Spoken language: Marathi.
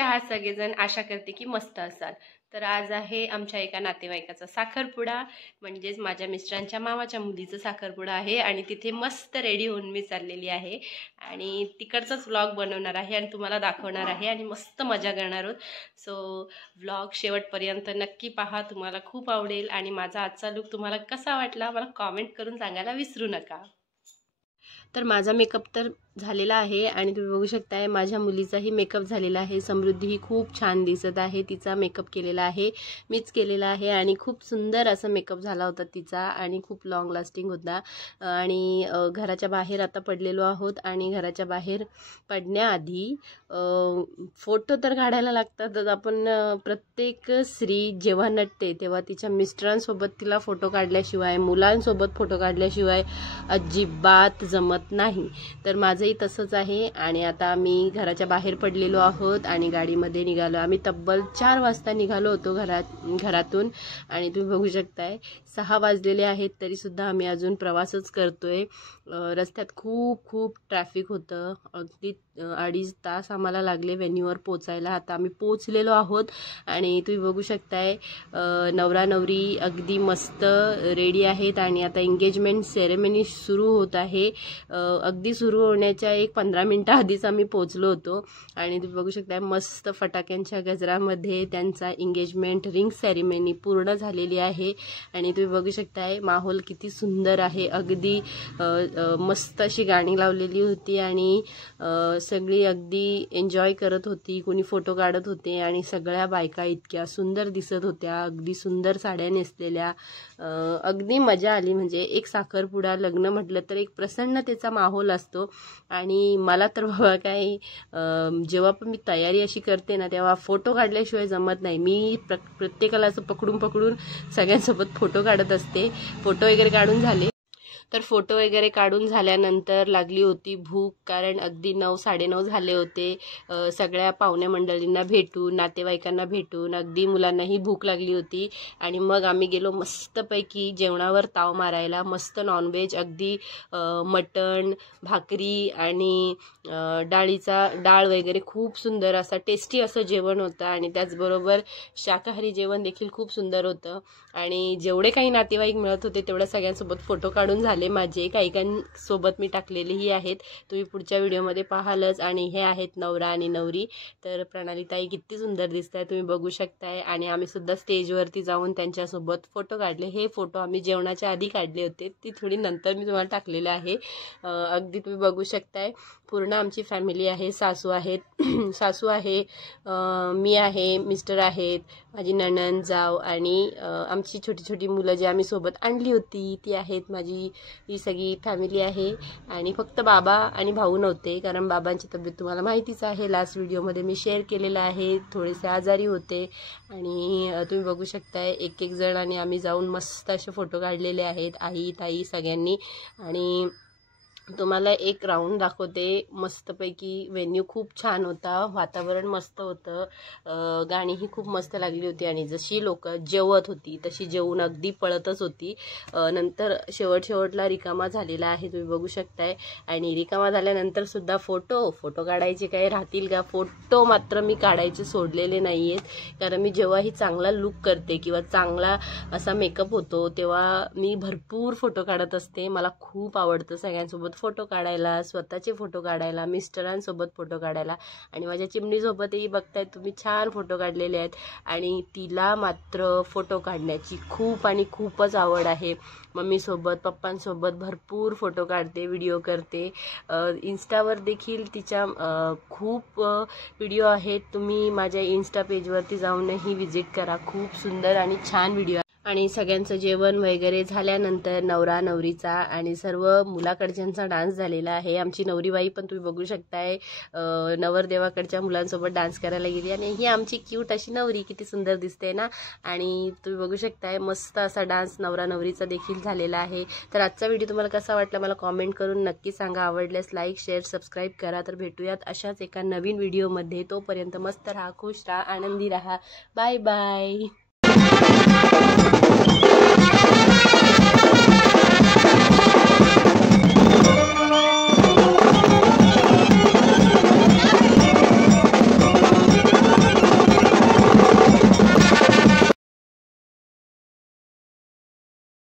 आहात सगळेजण, आशा करते की मस्त असाल। तर आज आहे आमच्या एका नातेवाईकाचा साखरपुडा, म्हणजेच माझ्या मिस्टरांच्या मामाच्या मुलीचा साखरपुडा आहे आणि तिथे मस्त रेडी होऊन मी चाललेली आहे आणि तिकडचाच व्लॉग बनवणार आहे आणि तुम्हाला दाखवणार आहे आणि मस्त मजा करणार आहोत। सो व्लॉग शेवटपर्यंत नक्की पहा, तुम्हाला खूप आवडेल आणि माझा आजचा लुक तुम्हाला कसा वाटला मला कमेंट करून सांगायला विसरू नका। तर माझा मेकअप तर झालेला आहे आणि तुम्ही बघू शकताय माझ्या मुलीचाही मेकअप झालेला आहे। समृद्धी ही खूप छान दिसत आहे, तिचा मेकअप केलेला आहे, मीच केलेला आहे आणि खूप सुंदर असा मेकअप झाला होता तिचा आणि खूप लॉंग लास्टिंग होता। आणि घराच्या बाहेर आता पडलेलो आहोत आणि घराच्या बाहेर पडण्याआधी फोटो तर काढायला लागतातच। आपण प्रत्येक स्त्री जेव्हा नटते तेव्हा तिच्या मिस्टरांसोबत तिला फोटो काढल्याशिवाय, मुलांसोबत फोटो काढल्याशिवाय अजिबात जमत नाही। तर माझंही तसंच आहे आणि आता आम्ही घराच्या बाहेर पडलेलो आहोत आणि गाडीमध्ये निघालो। आम्ही तब्बल 4 वाजता निघालो होतो घरातून आणि तुम्ही बघू शकताय 6 वाजलेले आहेत तरी सुद्धा आम्ही अजून प्रवासच करतोय। रस्त्यात खूप ट्रॅफिक होतं, अगदी 2.5 तास आम्हाला लागले व्हेन्यूवर पोचायला। आता आम्ही पोचलेलो आहोत आणि तुम्ही बघू शकताय नवरा नवरी अगदी मस्त रेडी आहेत आणि आता एंगेजमेंट सेरेमनी सुरू होत आहे। अगदी सुरू होण्याच्या एक 15 मिनिटं आधीच आम्ही पोचलो होतो आणि तुम्ही बघू शकताय मस्त फटाक्यांच्या गजरामध्ये त्यांचा एंगेजमेंट रिंग सेरेमनी पूर्ण झालेली आहे आणि तुम्ही बघू शकताय माहोल किती सुंदर आहे। अगदी मस्त अशी गाणी लावलेली होती आणि सगळी अगदी एन्जॉय करत होती, कोणी फोटो काढत होते आणि सगळ्या बायका इतक्या सुंदर दिसत होत्या, अगदी सुंदर साड्या नेसलेल्या, अगदी मजा आली। म्हणजे एक साखरपुडा लग्न म्हटलं तर एक प्रसन्नतेचा माहोल असतो आणि मला तर बाबा काही जेव्हा पण मी तयारी अशी करते ना तेव्हा फोटो काढल्याशिवाय जमत नाही। मी प्रत्येकाला असं पकडून सगळ्यांसोबत फोटो काढत असते। फोटो वगैरे काढून झाले तर फोटो वगैरे काढून झाल्यानंतर लागली होती भूक, कारण अगदी 9 9:30 झाले होते। सगळ्या पाहुणे मंडळींना भेटून, नातेवाईकांना भेटून अगदी मुलांनाही भूक लागली होती आणि मग आम्ही गेलो मस्तपैकी जेवणावर ताव मारायला। मस्त नॉनव्हेज, अगदी मटण, भाकरी आणि डाळ वगैरे खूप सुंदर असा टेस्टी असं जेवण होतं आणि त्याचबरोबर शाकाहारी जेवण देखील खूप सुंदर होतं आणि जेवढे काही नातेवाईक मिळत होते तेवढ्या सगळ्यांसोबत फोटो काढून झाले माझे। काही मी टाकलेलेही आहेत, तुम्ही पुढच्या व्हिडिओमध्ये पाहालच। आणि हे आहेत नवरा आणि नवरी। तर प्रणालीताई किती सुंदर दिसताय तुम्ही बघू शकताय आणि आम्ही सुद्धा स्टेजवरती जाऊन त्यांच्यासोबत फोटो काढले। हे फोटो आम्ही जेवणाच्या आधी काढले होते, ती थोडी नंतर मी तुम्हाला टाकलेले आहे। अगदी तुम्ही बघू शकताय पूर्ण आमची फॅमिली आहे। सासू आहेत सासू आहे, मी आहे, मिस्टर आहेत, माझी नणंद, जाव आणि आमची छोटी मुलं जी आम्ही सोबत आणली होती ती आहेत। माझी ही सगळी फॅमिली आहे आणि फक्त बाबा आणि भाऊ नव्हते, कारण बाबांची तब्येत तुम्हाला माहितीच आहे, लास्ट व्हिडिओमध्ये मी शेअर केलेलं आहे, थोडेसे आजारी होते। आणि तुम्ही बघू शकताय एक जण आणि आम्ही जाऊन मस्त असे फोटो काढलेले आहेत, आई ताई सगळ्यांनी। आणि तुम्हाला एक राऊंड दाखवते मस्तपैकी। व्हेन्यू खूप छान होता, वातावरण मस्त होतं, गाणीही खूप मस्त लागली होती आणि जशी लोक जेवत होती तशी जेवून अगदी पळतच होती। नंतर शेवटला रिकामा झालेला आहे तुम्ही बघू शकताय आणि रिकामा झाल्यानंतर सुद्धा फोटो काढायचे काही राहतील का? फोटो मात्र मी काढायचे सोडलेले नाही आहेत, कारण मी जेव्हाही चांगला लुक करते किंवा चांगला असा मेकअप होतो तेव्हा मी भरपूर फोटो काढत असते। मला खूप आवडतं सगळ्यांसोबत फोटो काढायला, स्वतःचे फोटो काढायला, मिस्टरांसोबत फोटो काढायला आणि माझ्या चिमणीसोबतही बघताय तुम्ही छान फोटो काढलेले आहेत आणि तिला मात्र फोटो काढण्याची खूपच आवड आहे। मम्मीसोबत, पप्पांसोबत भरपूर फोटो काढते, व्हिडिओ करते। इन्स्टावर देखील तिच्या खूप व्हिडिओ आहेत, तुम्ही माझ्या इन्स्टा पेजवरती जाऊनही व्हिजिट करा, खूप सुंदर आणि छान व्हिडिओ। आणि सगळ्यांचं जेवण वगैरे झाल्यानंतर नवरा नवरीचा आणि सर्व मुलाकडच्यांचा डान्स झालेला आहे। आमची नवरीबाई पण तुम्ही बघू शकताय नवरदेवाकडच्या मुलांसोबत डान्स करायला गेली आणि ही आमची क्यूट अशी नवरी किती सुंदर दिसते ना। आणि तुम्ही बघू शकताय मस्त असा डान्स नवरा नवरीचा देखील झालेला आहे। तर आजचा व्हिडिओ तुम्हाला कसा वाटला मला कमेंट करून नक्की सांगा, आवडल्यास लाईक शेअर सबस्क्राईब करा। तर भेटूयात अशाच एका नवीन व्हिडिओमध्ये, तोपर्यंत मस्त राहा, खुश राहा, आनंदी राहा, बाय बाय।